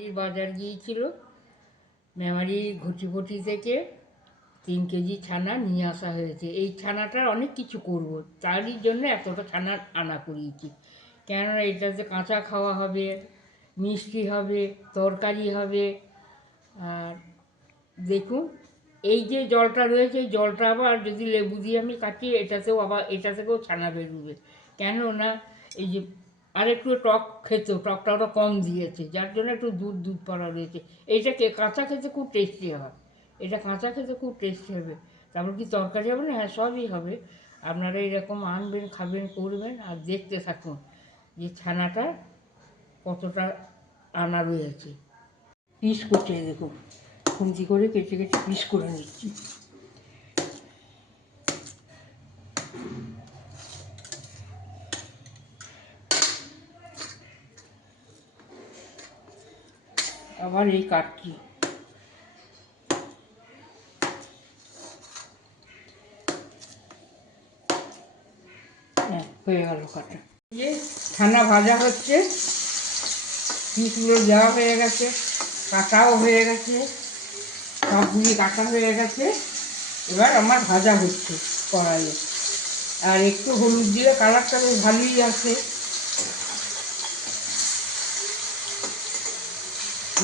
মেমারির বাজার গিয়েছিল। মেমারি ঘটি থেকে 3 কেজি ছানা নিয়ে আসা হয়েছে। এই ছানাটার অনেক কিছু করব, তারই জন্য এতটা ছানা আনা করিয়েছি। কেননা এটাতে কাঁচা খাওয়া হবে, মিষ্টি হবে, তরকারি হবে। আর দেখুন, এই যে জলটা রয়েছে, এই জলটা আবার যদি লেবু দিয়ে আমি কাটি, এটা থেকেও ছানা বেরোবে। কেননা এই যে আরেকটু টক টকটা ওটা কম দিয়েছে, যার জন্য একটু দুধ পড়া রয়েছে। এইটাকে কাঁচা খেতে খুব টেস্টি হয়, এটা কাঁচা খেতে খুব টেস্টি হবে। তারপর কি তরকারি হবে না? হ্যাঁ, সবই হবে। আপনারা এরকম আনবেন, খাবেন, করবেন, আর দেখতে থাকুন যে ছানাটা কতটা আনা রয়েছে। পিস করছে, দেখুন খুন্তি করে কেটে পিস করে নিচ্ছি। আবার এই কাটছি। হ্যাঁ, হয়ে গেল কাটা। যে ছানা ভাজা হচ্ছে, পিসগুলো দেওয়া হয়ে গেছে, কাটাও হয়ে গেছে, সবগুলি কাটা হয়ে গেছে। এবার আমার ভাজা হচ্ছে কড়াইয়ে। আর একটু হলুদ দিলে কালারটা বেশ ভালোই আসে।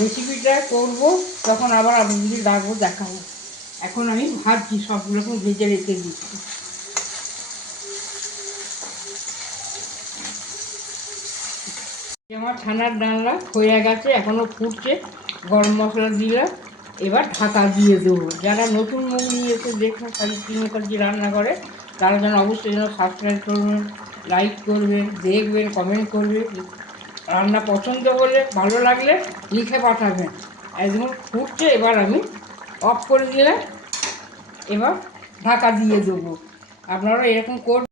রেসিপিটা করবো তখন আবার আপনাদের ডাকবো, দেখাবো। এখন আমি ভাজছি, সবগুলোকে ভেজে রেখে দিচ্ছি। আমার ছানার ডালনা হয়ে গেছে, এখনও ফুটছে। গরম মশলা দিলাম, এবার ঢাকা দিয়ে দেবো। যারা নতুন মুখ নিয়ে এসে দেখুন সাবিত্রী মুখার্জি রান্না করে, তারা যেন অবশ্যই যেন সাবস্ক্রাইব করবেন, লাইক করবেন, দেখবেন, কমেন্ট করবেন। রান্না পছন্দ হলে, ভালো লাগলে লিখে পাঠাবেন। একদম ফুটছে, এবার আমি অফ করে দিলাম, এবার ঢাকা দিয়ে দেবো। আপনারা এরকম করবেন।